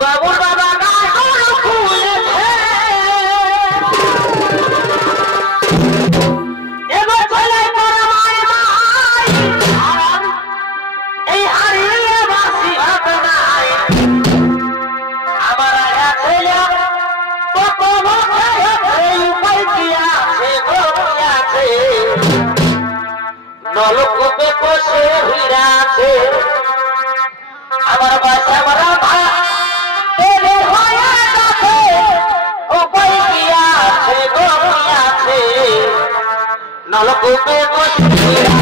বাবুর বাবা গায়ে খুলেছে এবার চলে তোর মায়ের মাই এই হারিয়ে বাসি হবে নাই আমার আয়া ছেলে কত মুখে এই উপায় কি আছে গো কি আছে নলকূপে বসে হীরা আছে আমার বাসা মারা ভাই তেলে হয়ে যাচ্ছে উপায় কি আছে গো কি আছে নলকূপে বসে হীরা